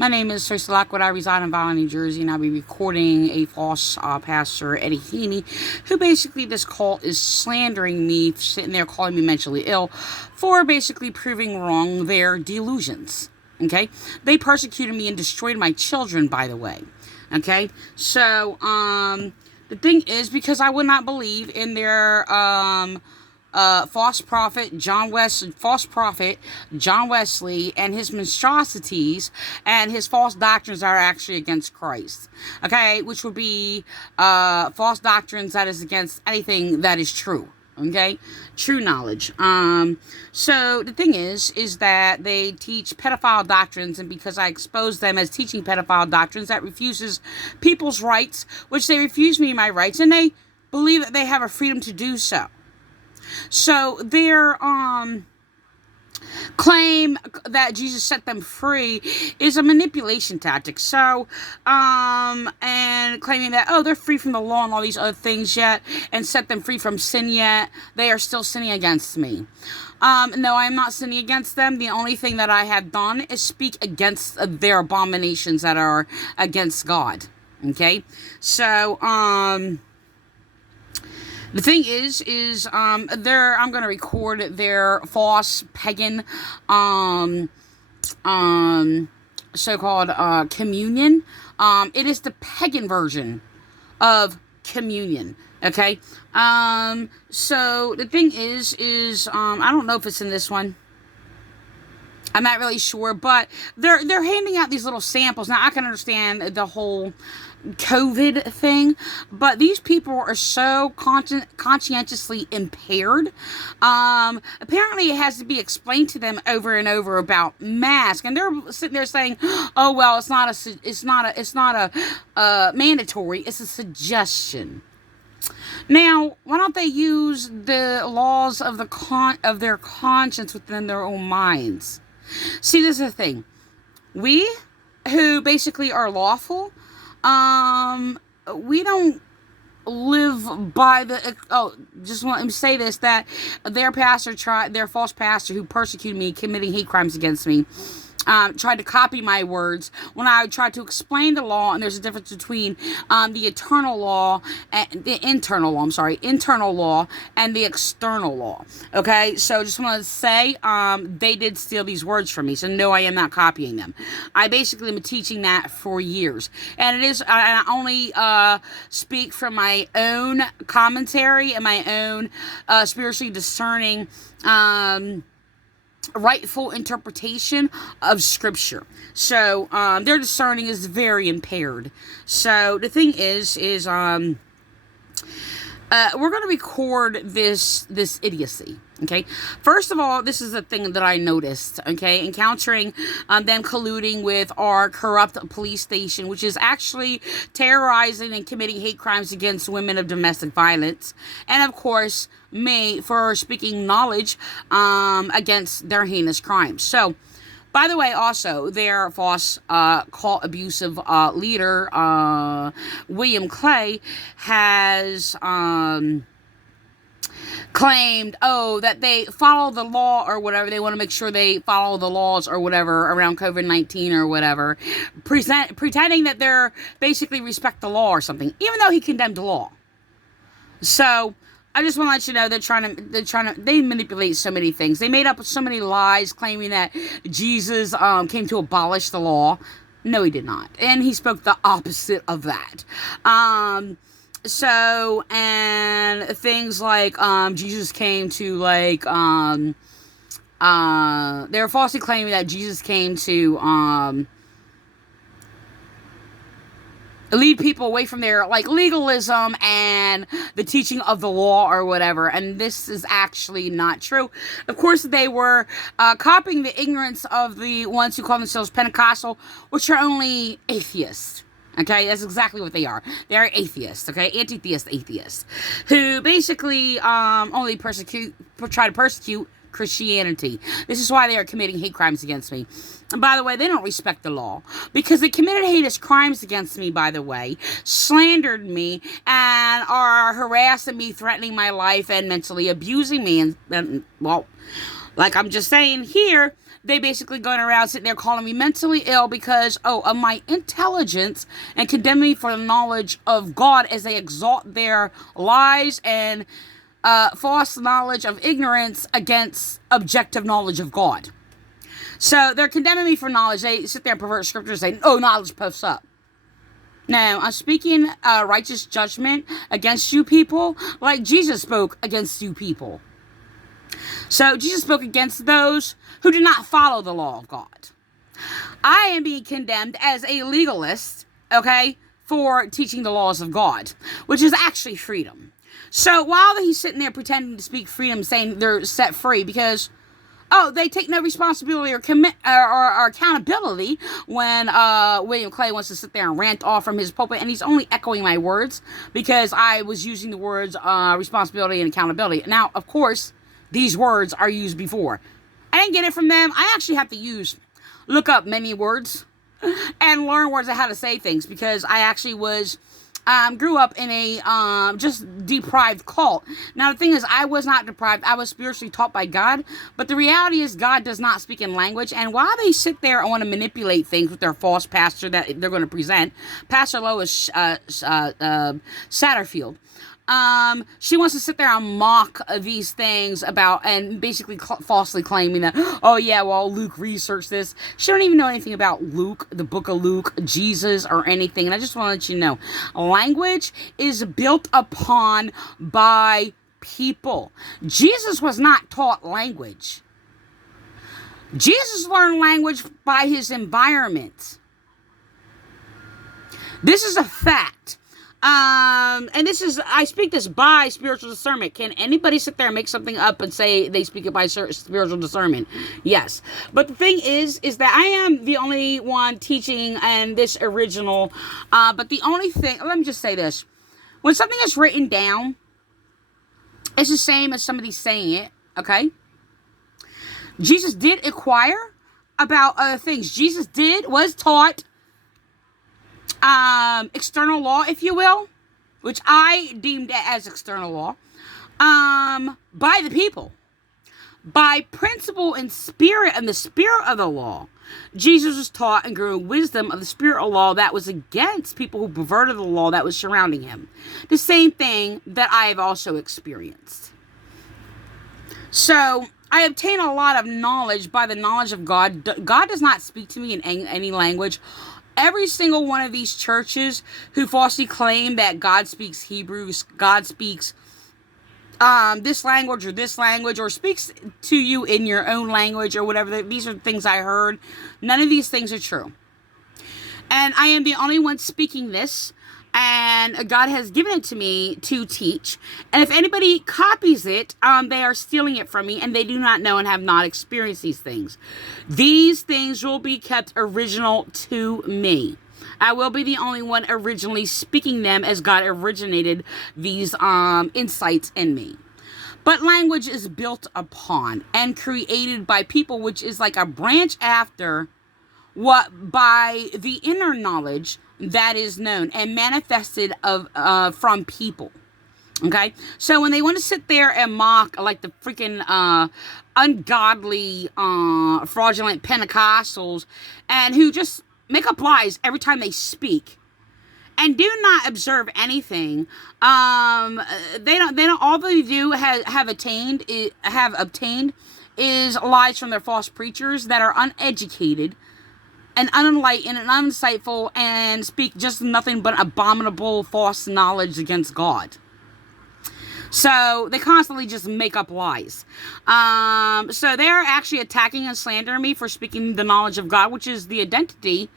My name is Tracy Lockwood. I reside in Vineland, New Jersey, and I'll be recording a false pastor, Eddie Heaney, who basically this cult is slandering me, sitting there calling me mentally ill, for basically proving wrong their delusions. Okay? They persecuted me and destroyed my children, by the way. Okay? So, the thing is, because I would not believe in their, false prophet John Wesley and his monstrosities and his false doctrines are actually against Christ. Okay, which would be false doctrines that is against anything that is true. Okay, true knowledge. So the thing is that they teach pedophile doctrines, and because I expose them as teaching pedophile doctrines, that refuses people's rights, which they refuse me my rights, and they believe that they have a freedom to do so. So their claim that Jesus set them free is a manipulation tactic. So and claiming that they're free from the law and all these other things yet, and set them free from sin yet, they are still sinning against me. No, I am not sinning against them. The only thing that I have done is speak against their abominations that are against God. Okay, so the thing is I'm going to record their false pagan, so-called, communion. It is the pagan version of communion. Okay. So the thing is, I don't know if it's in this one. I'm not really sure, but they're handing out these little samples. Now, I can understand the whole COVID thing, but these people are so conscientiously impaired. Apparently it has to be explained to them over and over about masks, and they're sitting there saying, "Oh well, it's not a mandatory. It's a suggestion." Now, why don't they use the laws of their conscience within their own minds? See, this is the thing. We, who basically are lawful, we don't live by the, just want to say this, that their false pastor who persecuted me, committing hate crimes against me, tried to copy my words when I tried to explain the law, and there's a difference between the internal law and the internal law and the external law. Okay, so just want to say they did steal these words from me, so no, I am not copying them. I basically been teaching that for years, and it is I only speak from my own commentary and my own spiritually discerning rightful interpretation of scripture. So their discerning is very impaired. So the thing is we're going to record this idiocy. Okay, first of all, this is a thing that I noticed. Okay, encountering them colluding with our corrupt police station, which is actually terrorizing and committing hate crimes against women of domestic violence, and of course me for speaking knowledge against their heinous crimes. So, by the way, also their false cult abusive leader William Clay has claimed, that they follow the law or whatever. They want to make sure they follow the laws or whatever around COVID-19 or whatever, pretending that they're basically respect the law or something, even though he condemned the law. So I just want to let you know they manipulate so many things. They made up so many lies claiming that Jesus came to abolish the law. No, he did not. And he spoke the opposite of that. So, and things like, Jesus came to, they're falsely claiming that Jesus came to, lead people away from their, legalism and the teaching of the law or whatever, and this is actually not true. Of course, they were, copying the ignorance of the ones who call themselves Pentecostal, which are only atheists. Okay, that's exactly what they are. They are atheists, okay? Anti-theist atheists, who basically only try to persecute Christianity. This is why they are committing hate crimes against me. And by the way, they don't respect the law, because they committed heinous crimes against me, by the way, slandered me, and are harassing me, threatening my life, and mentally abusing me. And well, like I'm just saying here, they basically going around sitting there calling me mentally ill because, of my intelligence, and condemn me for the knowledge of God as they exalt their lies and false knowledge of ignorance against objective knowledge of God. So they're condemning me for knowledge. They sit there and pervert scriptures saying, oh, knowledge puffs up. Now, I'm speaking righteous judgment against you people like Jesus spoke against you people. So Jesus spoke against those who do not follow the law of God. I am being condemned as a legalist, okay, for teaching the laws of God, which is actually freedom. So while he's sitting there pretending to speak freedom, saying they're set free because, they take no responsibility or or accountability when William Clay wants to sit there and rant off from his pulpit, and he's only echoing my words because I was using the words responsibility and accountability. Now, of course, these words are used before. I didn't get it from them. I actually have to look up many words and learn words of how to say things because I actually grew up in a just deprived cult. Now, the thing is, I was not deprived. I was spiritually taught by God. But the reality is God does not speak in language. And while they sit there and want to manipulate things with their false pastor that they're going to present, Pastor Lois Satterfield, she wants to sit there and mock these things about and basically falsely claiming that, Luke researched this. She don't even know anything about Luke, the book of Luke, Jesus, or anything. And I just want to let you know, language is built upon by people. Jesus was not taught language. Jesus learned language by his environment. This is a fact. And I speak this by spiritual discernment. Can anybody sit there and make something up and say they speak it by spiritual discernment? Yes. But the thing is that I am the only one teaching and this original. But the only thing, let me just say this. When something is written down, it's the same as somebody saying it, okay? Jesus did inquire about other things. Jesus was taught external law, if you will, which I deemed as external law, by the people, by principle and spirit and the spirit of the law. Jesus was taught and grew in wisdom of the spirit of law that was against people who perverted the law that was surrounding him. The same thing that I have also experienced. So I obtain a lot of knowledge by the knowledge of God. God does not speak to me in any language. Every single one of these churches who falsely claim that God speaks Hebrew, God speaks this language, or speaks to you in your own language or whatever. These are things I heard. None of these things are true. And I am the only one speaking this. And God has given it to me to teach. And if anybody copies it, they are stealing it from me, and they do not know and have not experienced these things. These things will be kept original to me. I will be the only one originally speaking them as God originated these insights in me. But language is built upon and created by people, which is like a branch after what by the inner knowledge that is known and manifested from people. Okay, so when they want to sit there and mock like the freaking ungodly fraudulent Pentecostals, and who just make up lies every time they speak and do not observe anything, they don't all they do have obtained is lies from their false preachers that are uneducated and unenlightened and unsightful and speak just nothing but abominable false knowledge against God. So they constantly just make up lies. So they're actually attacking and slandering me for speaking the knowledge of God, which is the identity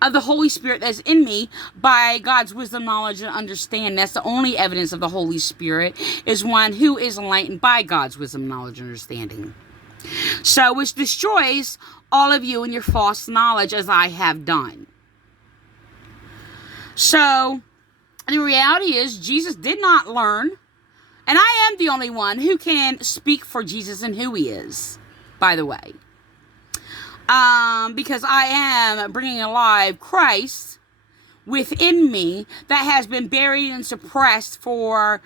of the Holy Spirit that's in me by God's wisdom, knowledge, and understanding. That's the only evidence of the Holy Spirit, is one who is enlightened by God's wisdom, knowledge, and understanding. So, which destroys all of you and your false knowledge, as I have done. So, the reality is, Jesus did not learn, and I am the only one who can speak for Jesus and who he is, by the way. Because I am bringing alive Christ within me that has been buried and suppressed for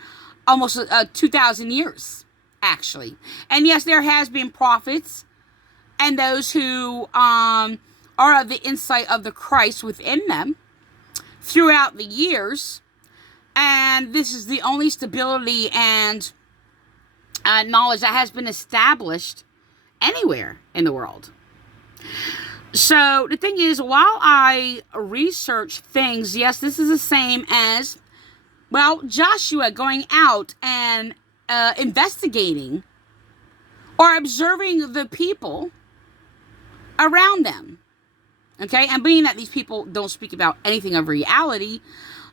almost 2,000 years, actually. And yes, there has been prophets and those who are of the insight of the Christ within them throughout the years. And this is the only stability and knowledge that has been established anywhere in the world. So the thing is, while I research things, yes, this is the same as, well, Joshua going out and investigating or observing the people around them. Okay, and being that these people don't speak about anything of reality,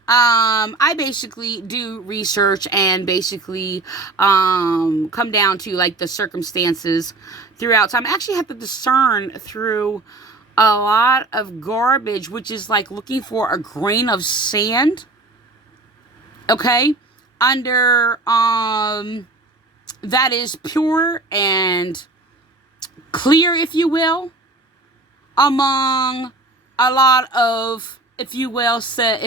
I basically do research and basically come down to like the circumstances throughout time. I actually have to discern through a lot of garbage, which is like looking for a grain of sand, okay, under that is pure and clear, if you will, among a lot of, we'll say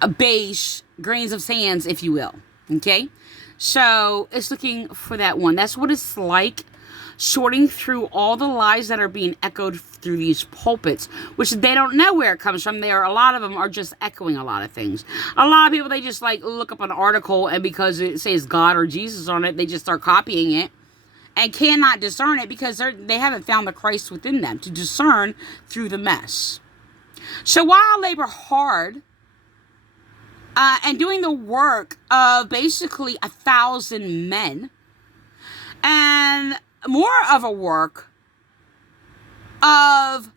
a beige grains of sands, if you will. Okay, so it's looking for that one. That's what it's like, sorting through all the lies that are being echoed through these pulpits, which they don't know where it comes from. A lot of them are just echoing a lot of things. A lot of people, they just like look up an article, and because it says God or Jesus on it, they just start copying it and cannot discern it because they haven't found the Christ within them to discern through the mess. So while I labor hard and doing the work of basically 1,000 men, and more of a work of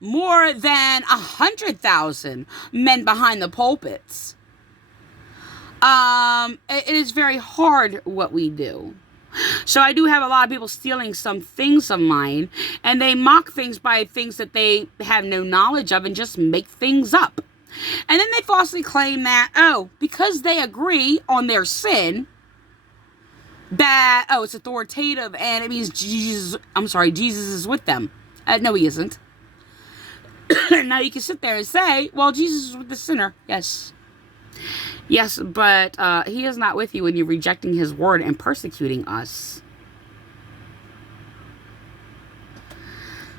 more than 100,000 men behind the pulpits, it is very hard what we do. So I do have a lot of people stealing some things of mine, and they mock things by things that they have no knowledge of and just make things up. And then they falsely claim that, because they agree on their sin, that, it's authoritative and it means Jesus is with them. No, he isn't. Now you can sit there and say, well, Jesus is with the sinner. Yes, but he is not with you when you're rejecting his word and persecuting us.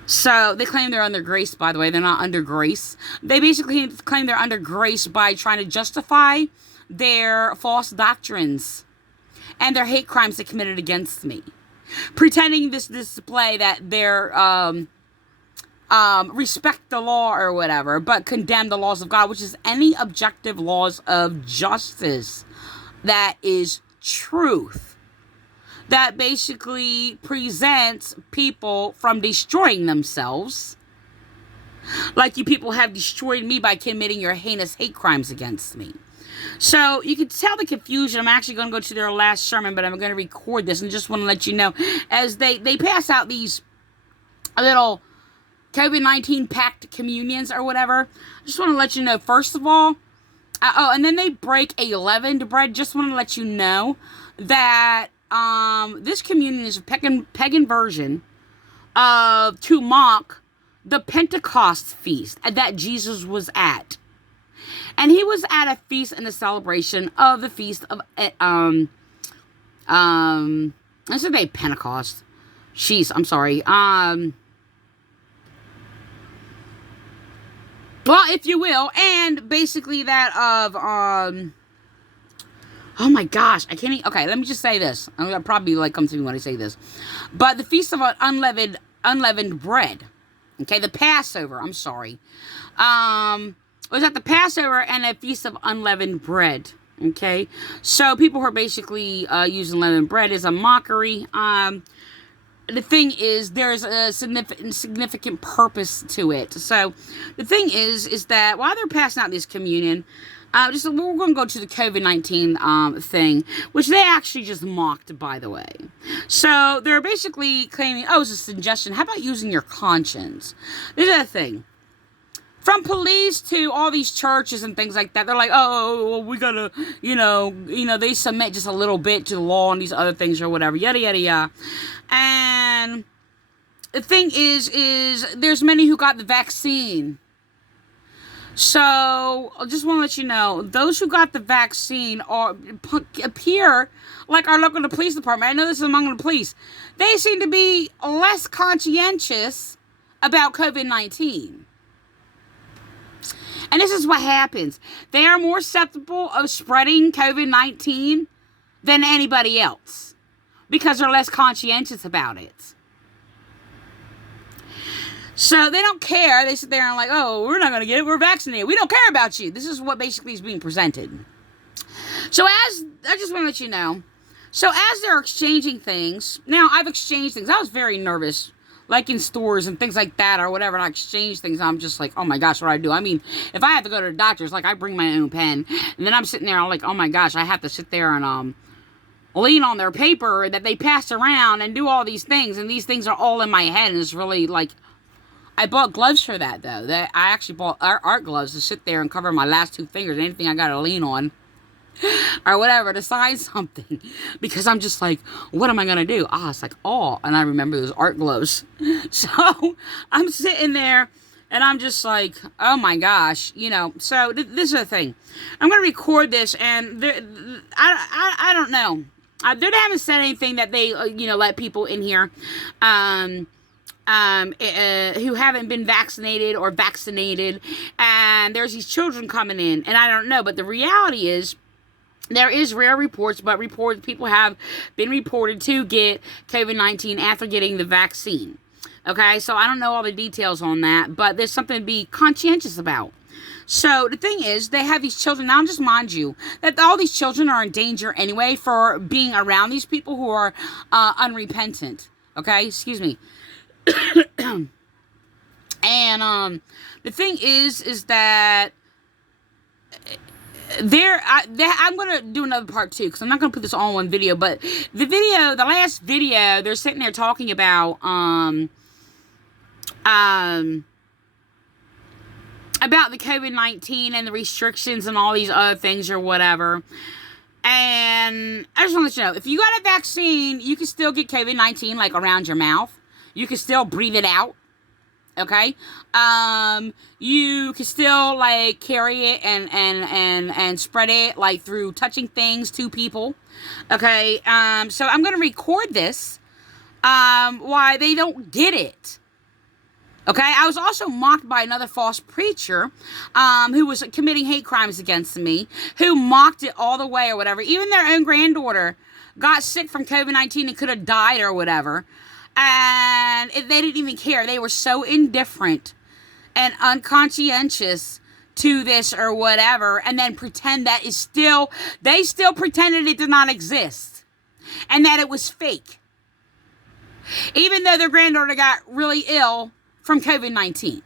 So they claim they're under grace, by the way. They're not under grace. They basically claim they're under grace by trying to justify their false doctrines and their hate crimes they committed against me, pretending this display that they're respect the law or whatever, but condemn the laws of God, which is any objective laws of justice that is truth, that basically prevents people from destroying themselves, like you people have destroyed me by committing your heinous hate crimes against me. So you can tell the confusion. I'm actually going to go to their last sermon, but I'm going to record this and just want to let you know, as they pass out these little COVID-19 packed communions or whatever, I just want to let you know, first of all, and then they break a leavened bread. Just want to let you know that this communion is a pagan version of, to mock the Pentecost feast that Jesus was at. And he was at a feast and a celebration of the feast of, I said they Pentecost. Jeez, I'm sorry. Well, if you will, and basically that of, oh my gosh, I can't even, okay, let me just say this. I'm going to probably come to me when I say this. But the feast of unleavened bread. Okay, the Passover, I'm sorry. Was at the Passover and a feast of unleavened bread. Okay, so people who are basically using leavened bread is a mockery. The thing is, there's a significant purpose to it. So the thing is that while they're passing out this communion, we're going to go to the COVID-19 thing, which they actually just mocked, by the way. So they're basically claiming, it's a suggestion. How about using your conscience? This is the thing. From police to all these churches and things like that, they're like, well, we gotta, they submit just a little bit to the law and these other things or whatever, yada, yada, yada. And the thing is there's many who got the vaccine. So, I just want to let you know, those who got the vaccine appear like our local police department. I know this is among the police. They seem to be less conscientious about COVID-19. And this is what happens. They are more susceptible of spreading COVID-19 than anybody else because they're less conscientious about it. So they don't care. They sit there and like, oh, we're not going to get it. We're vaccinated. We don't care about you. This is what basically is being presented. So I just want to let you know. So as they're exchanging things, now I've exchanged things. I was very nervous, like in stores and things like that or whatever. And I exchange things. I'm just like, oh my gosh, what do I do? I mean, if I have to go to the doctor's, like I bring my own pen. And then I'm sitting there, I'm like, oh my gosh, I have to sit there and lean on their paper that they pass around and do all these things. And these things are all in my head. And it's really like, I bought gloves for that, though. I actually bought art gloves to sit there and cover my last 2 fingers, anything I got to lean on, or whatever, to sign something. Because I'm just like, what am I going to do? It's like, and I remember those art gloves. So, I'm sitting there, and I'm just like, oh my gosh, So, this is the thing. I'm going to record this, and I don't know. They haven't said anything that they, let people in here, who haven't been vaccinated or vaccinated, and there's these children coming in, and I don't know, but the reality is, there is rare reports, but people have been reported to get COVID-19 after getting the vaccine. Okay, so I don't know all the details on that, but there's something to be conscientious about. So the thing is, they have these children. Now, just mind you, that all these children are in danger anyway for being around these people who are unrepentant. Okay, excuse me. And the thing is that I'm gonna do another part 2 because I'm not gonna put this all in one video. But the last video, they're sitting there talking about the COVID-19 and the restrictions and all these other things or whatever. And I just want to let you know, if you got a vaccine, you can still get COVID-19 like around your mouth. You can still breathe it out, okay? You can still, like, carry it and spread it, like, through touching things to people, okay? So I'm going to record this, why they don't get it, okay? I was also mocked by another false preacher, who was committing hate crimes against me, who mocked it all the way or whatever. Even their own granddaughter got sick from COVID-19 and could have died or whatever. And they didn't even care. They were so indifferent and unconscientious to this or whatever. And then pretend that they still pretended it did not exist. And that it was fake. Even though their granddaughter got really ill from COVID-19.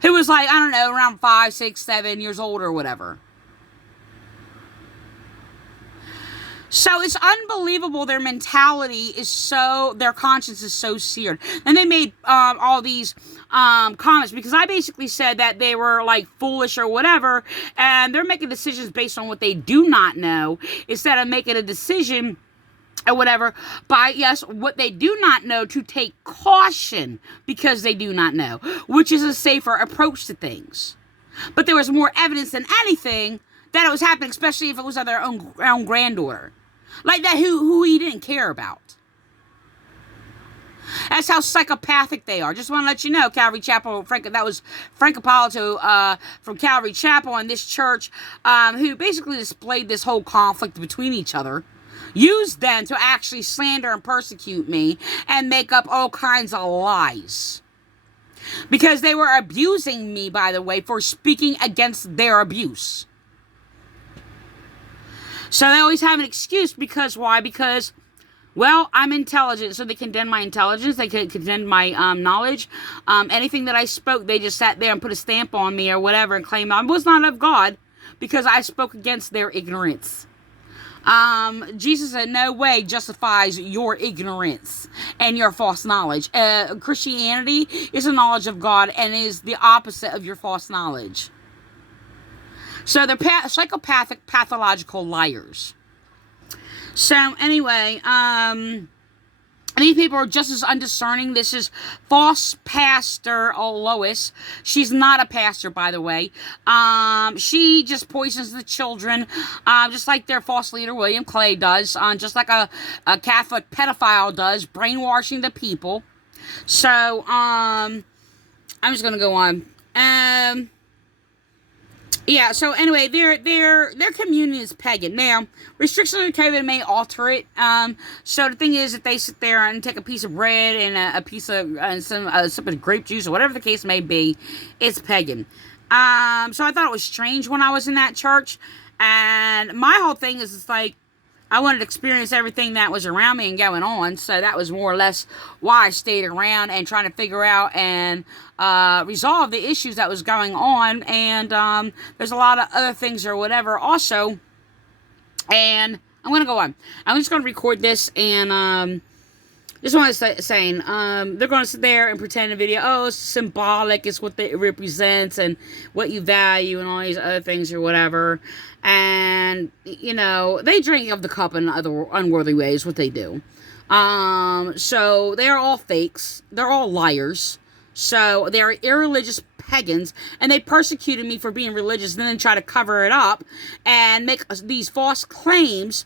Who was like, I don't know, around 5, 6, 7 years old or whatever. So it's unbelievable. Their mentality is their conscience is so seared. And they made all these comments because I basically said that they were like foolish or whatever, and they're making decisions based on what they do not know instead of making a decision or whatever by what they do not know, to take caution because they do not know, which is a safer approach to things. But there was more evidence than anything that it was happening, especially if it was of their own granddaughter. Like that, who he didn't care about. That's how psychopathic they are. Just want to let you know, Calvary Chapel, that was Frank Appolito from Calvary Chapel and this church, who basically displayed this whole conflict between each other. Used them to actually slander and persecute me and make up all kinds of lies. Because they were abusing me, by the way, for speaking against their abuse. So they always have an excuse because why? Because, well, I'm intelligent, so they condemn my intelligence, they condemn my knowledge. Anything that I spoke, they just sat there and put a stamp on me or whatever and claimed I was not of God because I spoke against their ignorance. Jesus in no way justifies your ignorance and your false knowledge. Christianity is a knowledge of God and is the opposite of your false knowledge. So they're psychopathic, pathological liars. So anyway, these people are just as undiscerning. This is false pastor Lois. She's not a pastor, by the way. She just poisons the children, just like their false leader William Clay does, just like a Catholic pedophile does, brainwashing the people. So, I'm just gonna go on. Yeah, so anyway, their communion is pagan. Now, restrictions on COVID may alter it. So the thing is, if they sit there and take a piece of bread and a piece of some grape juice or whatever the case may be, it's pagan. So I thought it was strange when I was in that church, and my whole thing is, it's like, I wanted to experience everything that was around me and going on, so that was more or less why I stayed around and trying to figure out and resolve the issues that was going on. And there's a lot of other things or whatever also, and I'm going to go on. I'm just going to record this, and just want to saying, they're going to sit there and pretend the video, oh, it's symbolic, it's what it represents and what you value and all these other things or whatever. And, you know, they drink of the cup in other unworthy ways, what they do. So they're all fakes. They're all liars. So they're irreligious pagans, and they persecuted me for being religious and then try to cover it up and make these false claims,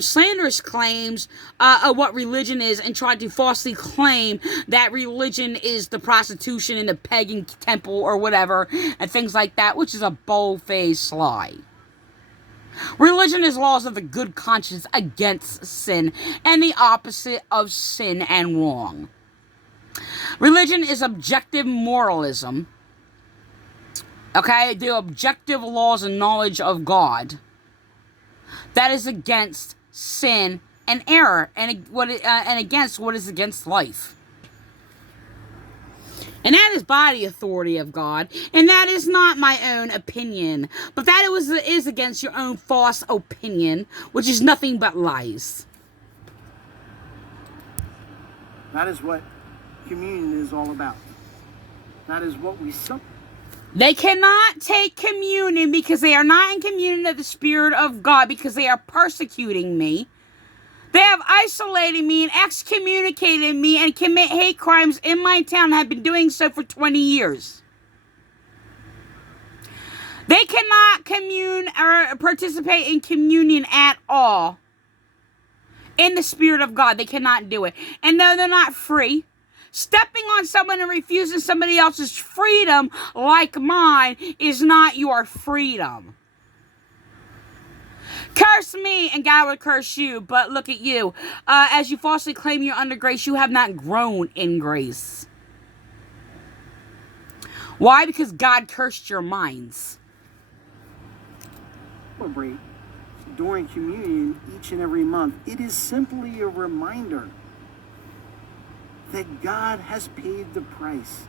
slanderous claims of what religion is, and try to falsely claim that religion is the prostitution in the pagan temple or whatever and things like that, which is a bold-faced lie. Religion is laws of the good conscience against sin and the opposite of sin and wrong. Religion is objective moralism. Okay, the objective laws and knowledge of God that is against sin and error, and against what is against life. And that is by the authority of God, and that is not my own opinion, but that is against your own false opinion, which is nothing but lies. That is what communion is all about. That is what we They cannot take communion because they are not in communion of the Spirit of God, because they are persecuting me. They have isolated me and excommunicated me and commit hate crimes in my town and have been doing so for 20 years. They cannot commune or participate in communion at all in the Spirit of God. They cannot do it. And no, they're not free. Stepping on someone and refusing somebody else's freedom like mine is not your freedom. Curse me and God will curse you, but look at you. As you falsely claim you're under grace, you have not grown in grace. Why? Because God cursed your minds. celebrate during communion each and every month. It is simply a reminder that God has paid the price,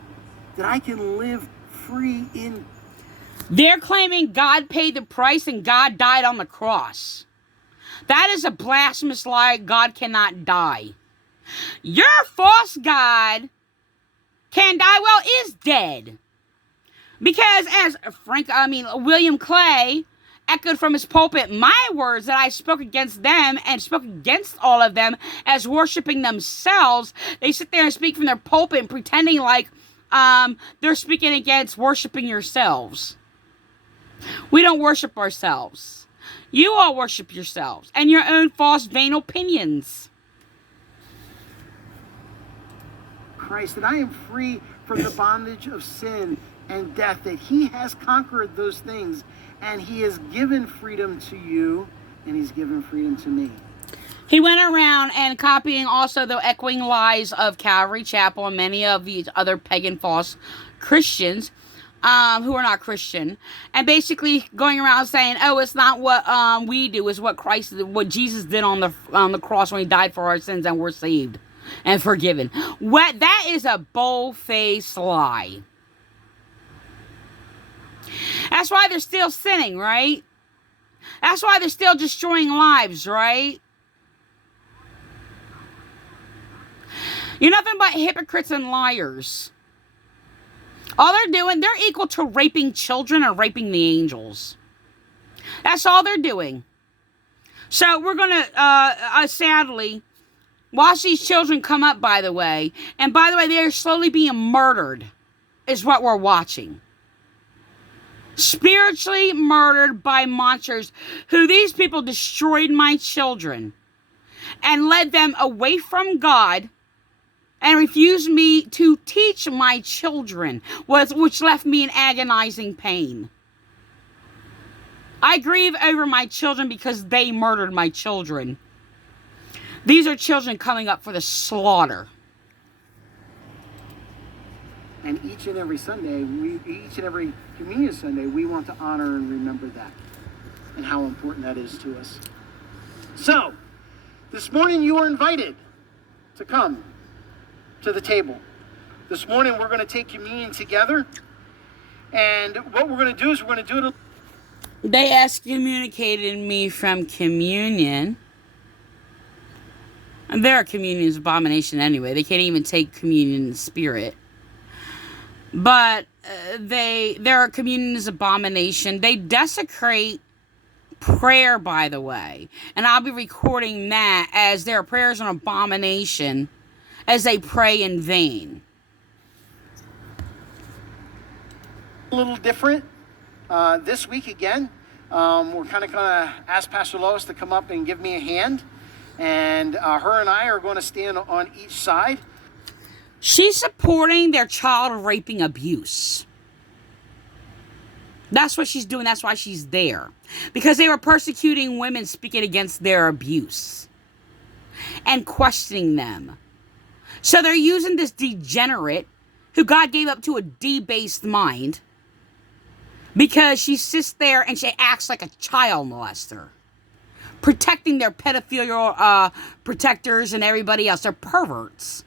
that I can live free in. They're claiming God paid the price and God died on the cross. That is a blasphemous lie. God cannot die. Your false God can die, well, is dead. Because as William Clay echoed from his pulpit my words that I spoke against them and spoke against all of them as worshiping themselves. They sit there and speak from their pulpit and pretending like they're speaking against worshiping yourselves. We don't worship ourselves. You all worship yourselves and your own false, vain opinions. Christ, that I am free from the bondage of sin and death, that he has conquered those things, and he has given freedom to you, and he's given freedom to me. He went around and copying also the echoing lies of Calvary Chapel and many of these other pagan false Christians who are not Christian, and basically going around saying, oh, it's not what we do, it's what Christ did, what Jesus did on the cross when he died for our sins and we're saved and forgiven. What? That is a bold-faced lie. That's why they're still sinning, right? That's why they're still destroying lives, right? You're nothing but hypocrites and liars. All they're doing, they're equal to raping children or raping the angels. That's all they're doing. So we're going to, sadly, Watch these children come up, by the way. And by the way, they're slowly being murdered, is what we're watching. Spiritually murdered by monsters, who these people destroyed my children and led them away from God and refused me to teach my children, which left me in agonizing pain. I grieve over my children because they murdered my children. These are children coming up for the slaughter. And each and every Sunday, each and every Communion Sunday, we want to honor and remember that and how important that is to us. So, this morning you are invited to come to the table. This morning we're going to take communion together. And what we're going to do is we're going to do it. They excommunicated me from communion. And their communion is abomination anyway. They can't even take communion in spirit. But their communion is abomination. They desecrate prayer, by the way. And I'll be recording that as their prayer is an abomination as they pray in vain. A little different this week again. We're kind of going to ask Pastor Lois to come up and give me a hand. And her and I are going to stand on each side. She's supporting their child raping abuse. That's what she's doing. That's why she's there. Because they were persecuting women speaking against their abuse. And questioning them. So they're using this degenerate, who God gave up to a debased mind. Because she sits there and she acts like a child molester. Protecting their pedophilial protectors and everybody else. They're perverts.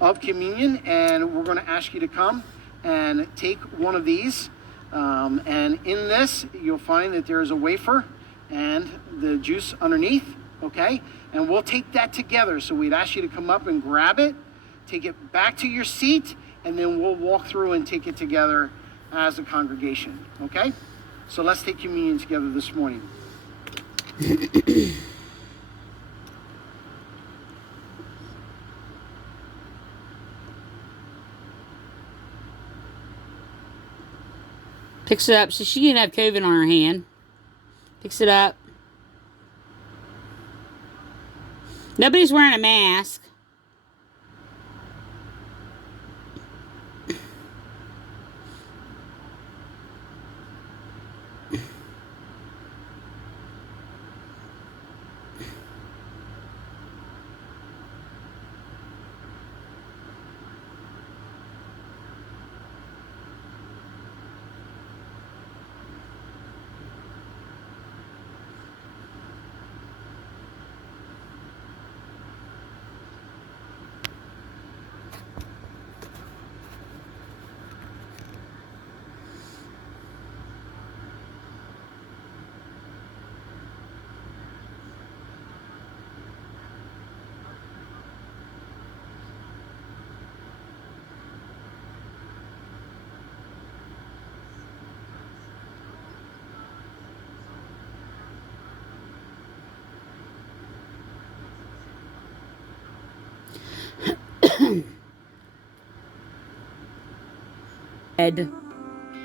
Of communion, and we're going to ask you to come and take one of these. And in this, you'll find that there is a wafer and the juice underneath, okay? And we'll take that together. So we'd ask you to come up and grab it, take it back to your seat, and then we'll walk through and take it together as a congregation, okay? So let's take communion together this morning. Picks it up. So she didn't have COVID on her hand. Picks it up. Nobody's wearing a mask.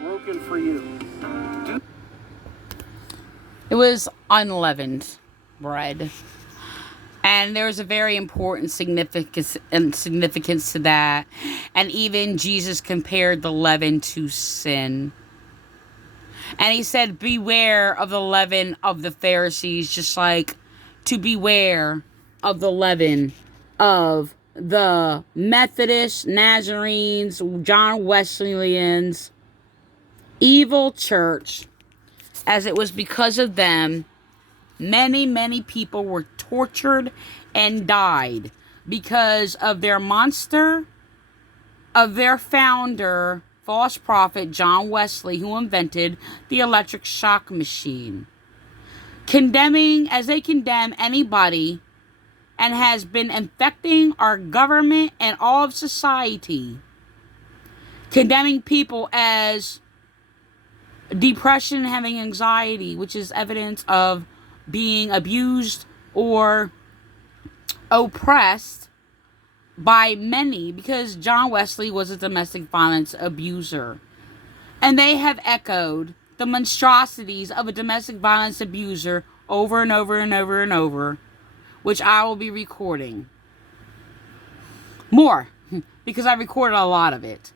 Broken for you. It was unleavened bread. And there was a very important significance to that. And even Jesus compared the leaven to sin. And he said, beware of the leaven of the Pharisees, just like to beware of the leaven of the Methodists, Nazarenes, John Wesleyans, evil church, as it was because of them, many, many people were tortured and died because of their monster, of their founder, false prophet John Wesley, who invented the electric shock machine. Condemning, as they condemn anybody, and has been infecting our government and all of society. Condemning people as depression, having anxiety, which is evidence of being abused or oppressed by many, because John Wesley was a domestic violence abuser. And they have echoed the monstrosities of a domestic violence abuser over and over and over and over, which I will be recording more because I recorded a lot of it.